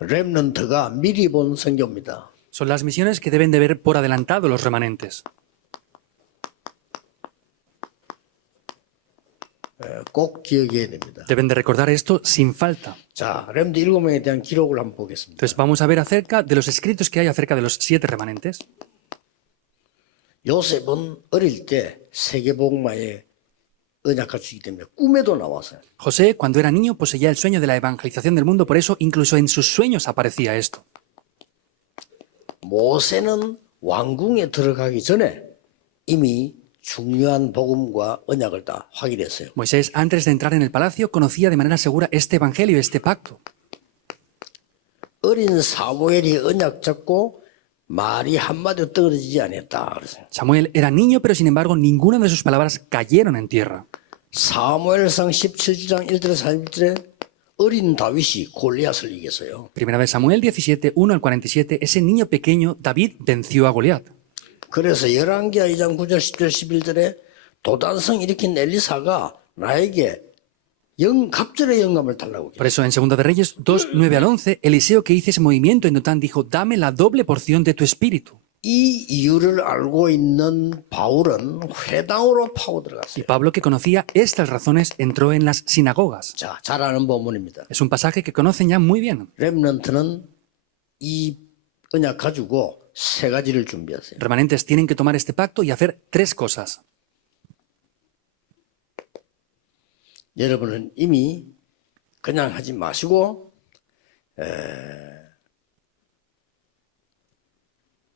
렘넌트가 미리 본 선교입니다. Son las misiones que deben de ver por adelantado los remanentes. 꼭 기억해야 됩니다. Deben de recordar esto sin falta. 자, 렘드 7명에 대한 기록을 한번 보겠습니다. Entonces vamos a ver acerca de los escritos que hay acerca de los 7 remanentes. 요셉은 어릴 때 세계복음화에 언약가주기 때문에 꿈에도 나왔어요. José, cuando era niño, poseía el sueño de la evangelización del mundo, por eso incluso en sus sueños aparecía esto. 모세는 왕궁에 들어가기 전에 이미 중요한 복음과 언약을 다 확인했어요. Moisés, antes de entrar en el palacio, conocía de manera segura este evangelio, este pacto. 어린 사무엘이 언약 잡고 말이 한마디도 떨어지지 않았다. 그랬어요. Samuel era niño, pero sin embargo ninguna de sus palabras cayeron en tierra. 사무엘상 17장 1절에서 41절에 어린 다윗이 골리앗을 이겼어요. Primera de Samuel 17, 1 al 47, ese niño pequeño, David, venció a Goliat. 그래서 열왕기하 2장 9절 10절 11절에 도단성 일으킨 엘리사가 나에게 갑절의 영감을 달라고 Por eso en 2 de Reyes 2, 9 al 11, Eliseo que hizo ese movimiento en Dotán dijo, dame la doble porción de tu espíritu. 이 이유를 알고 있는 바울은 회당으로 파고 Y 들어갔어요. Pablo, que conocía estas razones, entró en las sinagogas. 자, 잘 아는 본문입니다. Es un pasaje que conocen ya muy bien. 렘넌트는 이 언약 가지고 세 가지를 준비하세요. Remanentes tienen que tomar este pacto y hacer 3 cosas. 여러분은 이미 그냥 하지 마시고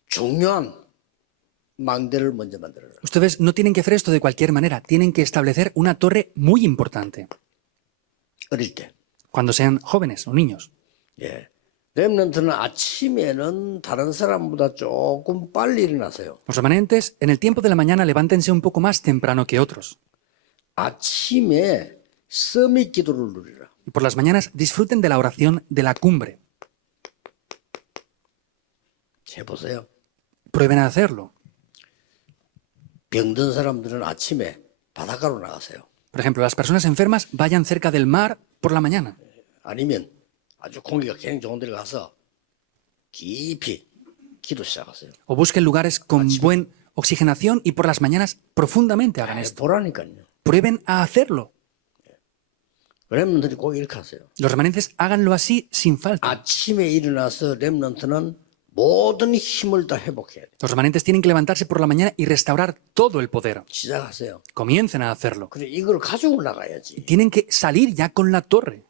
중요한 망대를 먼저 만들어라. Ustedes no tienen que hacer esto de cualquier manera, tienen que establecer una torre muy importante 어릴 때. cuando sean jóvenes o niños. 예. 렘넌트는 아침에는 다른 사람보다 조금 빨리 일어나세요. Los remanentes, en el tiempo de la mañana, levántense un poco más temprano que otros. 아침에 서밋 기도를 누리라. Y por las mañanas disfruten de la oración de la cumbre. 해보세요. Prueben a hacerlo. 병든 사람들은 아침에 바닷가로 나가세요. Por ejemplo, las personas enfermas vayan cerca del mar por la mañana. 아니면 아주 공기가 굉장히 좋은 데를 가서 깊이 기도 시작하세요. O busquen lugares con buena oxigenación y por las mañanas profundamente hagan esto. 보라니까요. Prueben a hacerlo. 렘넌트들이 꼭 이렇게 하세요. Los remanentes háganlo así sin falta. 아침에 일어나서 렘넌트는 모든 힘을 다 회복해야 돼요. Los remanentes tienen que levantarse por la mañana y restaurar todo el poder. 시작하세요. Comiencen a hacerlo. 그래 이걸 가지고 나가야지. Tienen que salir ya con la torre.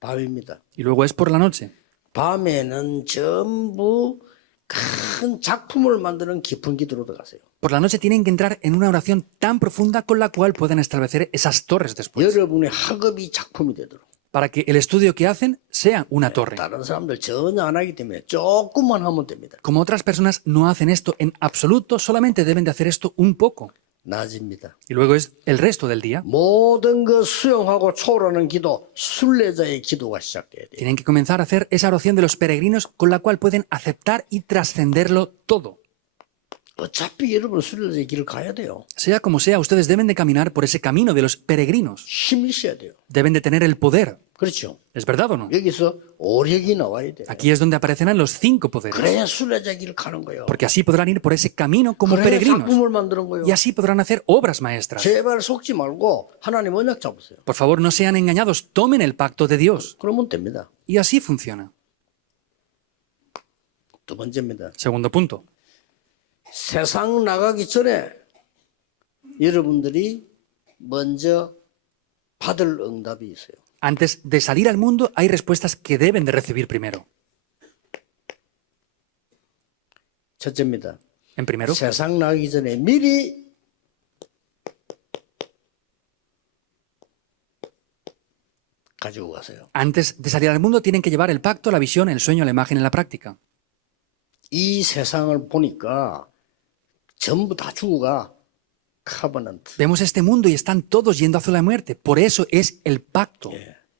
밤입니다. Y luego es por la noche. 밤에는 전부 큰 작품을 만드는 깊은 기도로 들어가세요. Por la noche tienen que entrar en una oración tan profunda con la cual puedan establecer esas torres después. 여러분의 학업이 작품이 되도록. Para que el estudio que hacen sea una torre. 다른 사람들 전혀 안 하기 때문에 조금만 하면 됩니다. Como otras personas no hacen esto en absoluto, solamente deben de hacer esto un poco. 낮입니다. Y luego es el resto del día. 모든 것 수용하고 초월하는 기도, 순례자의 기도가 시작돼야 돼요. Tienen que comenzar a hacer esa oración de los peregrinos con la cual pueden aceptar y trascenderlo todo. 어차피 여러분 순례자의 길을 가야 돼요. Sea como sea, ustedes deben de caminar por ese camino de los peregrinos. 힘이 있어야 돼요. Deben de tener el poder. 그렇죠. ¿Es verdad o no? 여기서 오력이 나와야 돼요. Aquí es donde aparecerán los 5 poderes. 그래야 순례자의 길을 가는 거예요. Porque así podrán ir por ese camino como 그래야 peregrinos. 작품을 만드는 거예요. Y así podrán hacer obras maestras. 제발 속지 말고 하나님 언약 잡으세요. Por favor, no sean engañados. Tomen el pacto de Dios. 그러면 됩니다. Y así funciona. 두 번째입니다. Segundo punto. 세상 나가기 전에 여러분들이 먼저 받을 응답이 있어요. Antes de salir al mundo, hay respuestas que deben de recibir primero. 첫째입니다. En primero, 세상 나가기 전에 미리 가지고 가세요. antes de salir al mundo tienen que llevar el pacto, la visión, el sueño, la imagen en la práctica. 이 세상을 보니까 전부 다 죽어가 카버넌트. Vemos este mundo y están todos yendo hacia la muerte. Por eso es el pacto.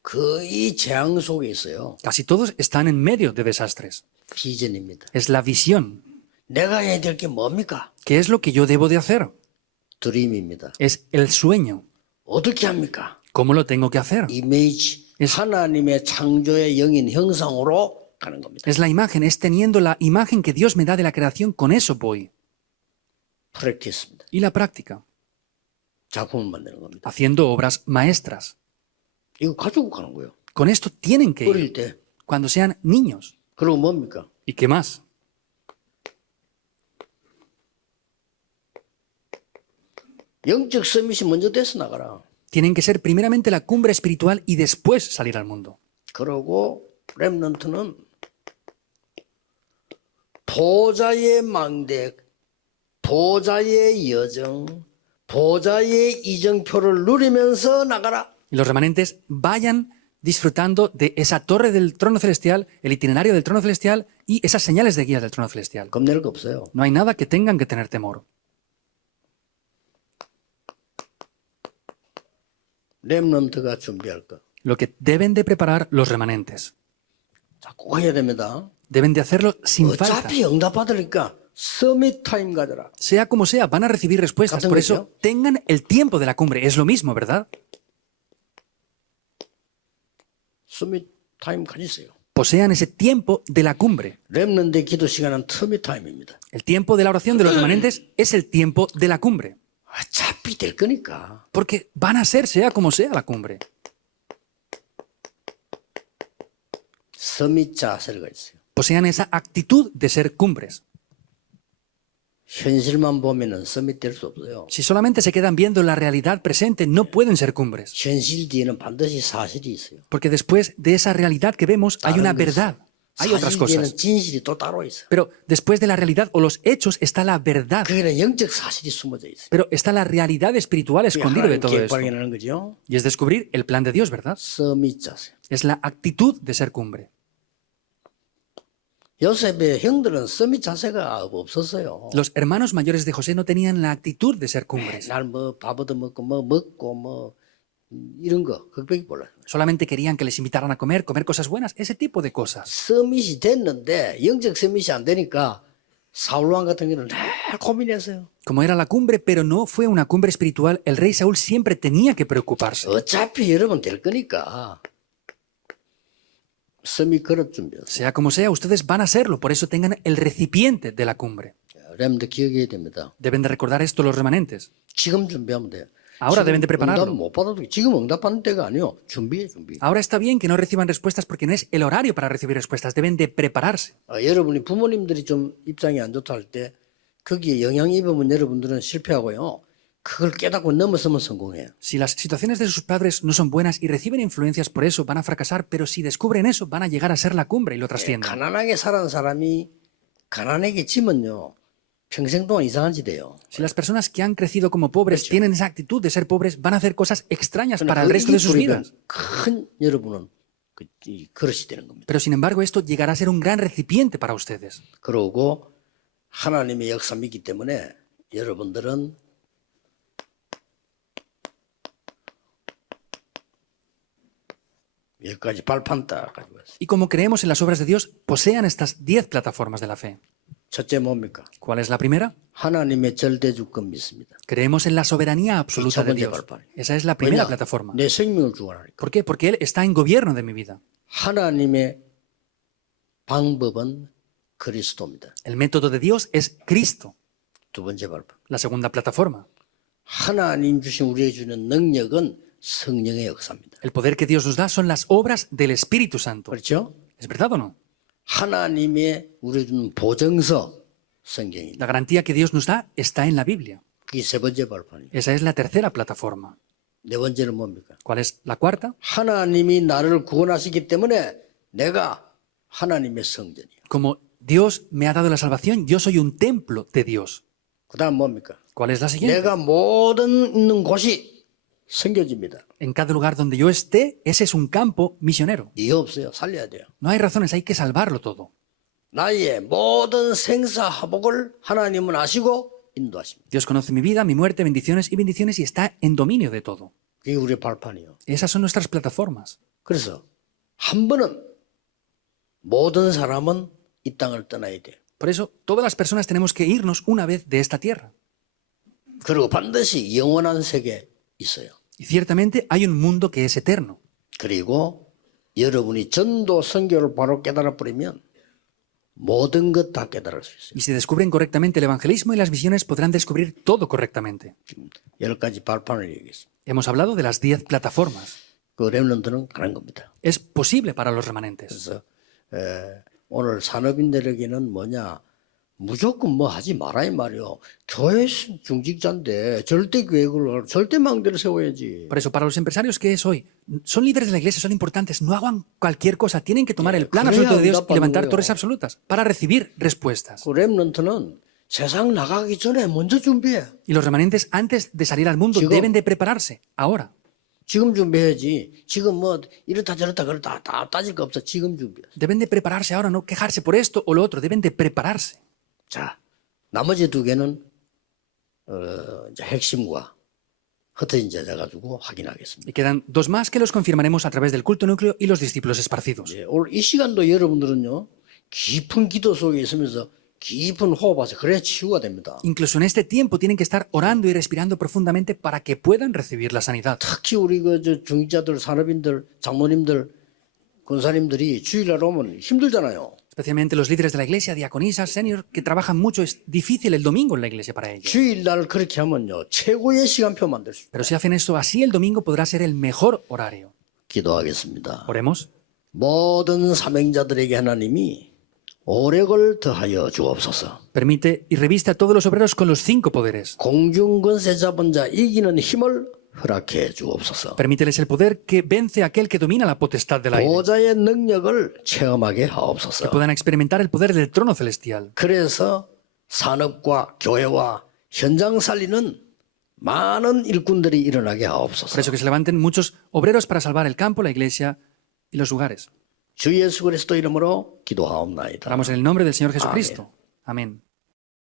거의 재앙 속에 있어요. Casi todos están en medio de desastres. 비전입니다. Es la visión. 내가 해야 될 게 뭡니까? ¿Qué es lo que yo debo de hacer? 드림입니다. Es el sueño. 어떻게 합니까? ¿Cómo lo tengo que hacer? 이미지 하나님의 창조의 영인 형상으로 가는 겁니다. Es la imagen, es teniendo la imagen que Dios me da de la creación, con eso voy. 프랙티스입니다. Y la práctica, 작품을 만드는 겁니다. haciendo obras maestras. 이거 가지고 가는 거예요. Con esto tienen que 어릴 ir 때. cuando sean niños. 그리고 뭡니까? ¿Y qué más? 영적 서밋이 먼저 돼서 나가라. Tienen que ser primeramente la cumbre espiritual y después salir al mundo. 그러고 렘넌트는 보좌의 망대, 보좌의 여정, 보좌의 이정표를 누리면서 나가라. Y los remanentes vayan disfrutando de esa torre del trono celestial, el itinerario del trono celestial y esas señales de guía del trono celestial. 겁낼 거 없어요. No hay nada que tengan que tener temor. 렘넌트가 준비할 거. Lo que deben de preparar los remanentes. 자, 꼭 해야 됩니다. Deben de hacerlo sin falta. 어차피 응답 받으니까 서밋 타임 가져라. Sea como sea, van a recibir respuestas. Captain Por García. eso, tengan el tiempo de la cumbre. Es lo mismo, ¿verdad? 서밋 타임 가지세요. Posean ese tiempo de la cumbre. 렘넌트의 기도 시간은 터밋 타임입니다. El tiempo de la oración de los remanentes es el tiempo de la cumbre. 어차피 될 거니까. Porque van a ser, sea como sea, la cumbre. 서밋 자세를 가지세요. Posean esa actitud de ser cumbres. 현실만 보면은 서밋 될 수 없어요. Si solamente se quedan viendo la realidad presente, no pueden ser cumbres. 현실 뒤에는 반드시 사실이 있어요. Porque después de esa realidad que vemos, hay una verdad. Hay otras 사실 뒤에는 cosas. 진실이 또 따로 있어요. Pero después de la realidad o los hechos está la verdad. 거기는 영적 사실이 숨어져 있어요. Pero está la realidad espiritual 그게 escondida de 하나님 todo 계획 esto. 발견하는 거죠. Y es descubrir el plan de Dios, ¿verdad? 서밋 자세. Es la actitud de ser cumbre. 요셉의 형들은 서밋 자세가 없었어요. Los hermanos mayores de José no tenían la actitud de ser cumbres. 날 뭐 밥 얻어먹고 뭐 먹고 뭐 이런 거 그것밖에 몰라요. Solamente querían que les invitaran a comer cosas buenas, ese tipo de cosas. 서밋이 됐는데 영적 서밋이 안 되니까 사울왕 같은 경우는 늘 고민했어요. Como era la cumbre, pero no fue una cumbre espiritual, el rey Saúl siempre tenía que preocuparse. 어차피 여러분 될 거니까 서밋 그릇 준비하세요. Sea como sea, ustedes van a hacerlo, por eso tengan el recipiente de la cumbre. 여러분들 기억해야 됩니다. Deben de recordar esto los remanentes. 지금 준비하면 돼요. Ahora deben de 응답 prepararlo. 못 받아도 지금 응답받는 때가 아니요. 준비해 준비. Ahora está bien que no reciban respuestas porque no es el horario para recibir respuestas, deben de prepararse. 여러분이 부모님들이 좀 입장이 안 좋다 할 때 거기에 영향 입으면 여러분들은 실패하고요. 그걸 깨닫고 넘어서면 성공해요. Si las situaciones de sus padres no son buenas y reciben influencias por eso, van a fracasar, pero si descubren eso, van a llegar a ser la cumbre y lo trascienden. 가난하게 살아는 사람이 가난하게 지면요. 평생 동안 이상한 짓 해요. Si las personas que han crecido como pobres tienen esa actitud de ser pobres, van a hacer cosas extrañas para el resto de sus vidas. 큰 여러분은 이 그릇이 되는 겁니다. Pero sin embargo, esto llegará a ser un gran recipiente para ustedes. 그러고 하나님의 역사 믿기 때문에 여러분들은 여기까지 발판 딱 가지고 왔어요. Y como creemos en las obras de Dios, posean estas 10 plataformas de la fe. 첫째 뭡니까? ¿Cuál es la primera? 하나님의 절대주권 믿습니다. Creemos en la soberanía absoluta de Dios. Esa es la primera 왜냐? plataforma. 내 생명을 주관하니까. ¿Por qué? Porque Él está en gobierno de mi vida. 하나님의 방법은 그리스도입니다. El método de Dios es Cristo. 두 번째 발판. La segunda plataforma. 하나님 주신 우리에게 주는 능력은 성령의 역사입니다. El poder que Dios nos da son las obras del Espíritu Santo. 그렇죠? ¿Es verdad o no? 하나님의 우리에게 주는 보증서 성경입니다. La garantía que Dios nos da está en la Biblia. 그게 세 번째 발판입니다. Esa es la tercera plataforma. 네 번째는 뭡니까? ¿Cuál es la cuarta? 하나님이 나를 구원하시기 때문에 내가 하나님의 성전이에요. Como Dios me ha dado la salvación, yo soy un templo de Dios. 그 다음 뭡니까? ¿Cuál es la siguiente? 내가 모든 있는 곳이 섬겨집니다. En cada lugar donde yo esté, ese es un campo misionero. 이유 없어요. 살려야 돼요. No hay razones, hay que salvarlo todo. 나의 모든 생사화복을 하나님은 아시고 인도하십니다. Dios conoce mi vida, mi muerte, bendiciones y está en dominio de todo. 그게 우리의 발판이에요. Esas son nuestras plataformas. 그래서 한 번은 모든 사람은 이 땅을 떠나야 돼요. Por eso, todas las personas tenemos que irnos una vez de esta tierra. 그리고 반드시 영원한 세계 있어요. Y ciertamente hay un mundo que es eterno. 그리고 여러분이 전도 선교를 바로 깨달아 버리면 모든 것 다 깨달을 수 있어요. Y si descubren correctamente el evangelismo y las misiones, podrán descubrir todo correctamente. 10가지 발판을 얘기했습니다. Hemos hablado de las 10 plataformas. 그 렘넌트는 가는 겁니다. Es posible para los remanentes. 그래서 오늘 산업인들에게는 뭐냐, 무조건 뭐 하지 마라 이 말이요. 교회 중직자인데 절대 계획을 절대 망대를 세워야지. Por eso, para los empresarios, ¿qué es hoy? Son líderes de la iglesia, son importantes. No hagan cualquier cosa. Tienen que tomar el plan absoluto de Dios y levantar torres absolutas para recibir respuestas. 그 렘넌트는 세상 나가기 전에 먼저 준비해. Y los remanentes, antes de salir al mundo, deben de prepararse. Ahora. 지금 준비해야지. 지금 뭐 이렇다 저렇다 그렇다 다 따질 거 없어. 지금 준비해. Deben de prepararse ahora, no quejarse por esto o lo otro. Deben de prepararse. 자, 나머지 두 개는 이제 핵심과 흩어진 제자 가지고 확인하겠습니다. Y quedan dos más que los confirmaremos a través del culto núcleo y los discípulos esparcidos. 오늘 이 시간도 여러분들은요 깊은 기도 속에 있으면서 깊은 호흡하세요. 그래야 치유가 됩니다. Incluso en este tiempo tienen que estar orando y respirando profundamente para que puedan recibir la sanidad. 특히 우리 그 중직자들, 산업인들, 장모님들, 권사님들이 주일날 오면 힘들잖아요. Especialmente los líderes de la iglesia, diaconisas, senior, que trabajan mucho. Es difícil el domingo en la iglesia para ellos. 주일날 그렇게 하면요 최고의 시간표 만들 수 있어요. Pero si hacen esto así, el domingo podrá ser el mejor horario. 기도하겠습니다. Oremos. 모든 사명자들에게 하나님이 오력을 더하여 주옵소서. Permite y reviste a todos los obreros con los 5 poderes. 공중권세 잡은 자 이기는 힘을 허락해 주옵소서. Permíteles el poder que vence a aquel que domina la potestad del aire. 보좌의 능력을 체험하게 Que 하옵소서. puedan experimentar el poder del trono celestial. 그래서 산업과 교회와 현장 살리는 많은 일꾼들이 일어나게 Por 하옵소서. eso que se levanten muchos obreros para salvar el campo, la iglesia y los lugares. 주 예수 그리스도 이름으로 기도하옵나이다. Oramos en el nombre del Señor Jesucristo. Amén.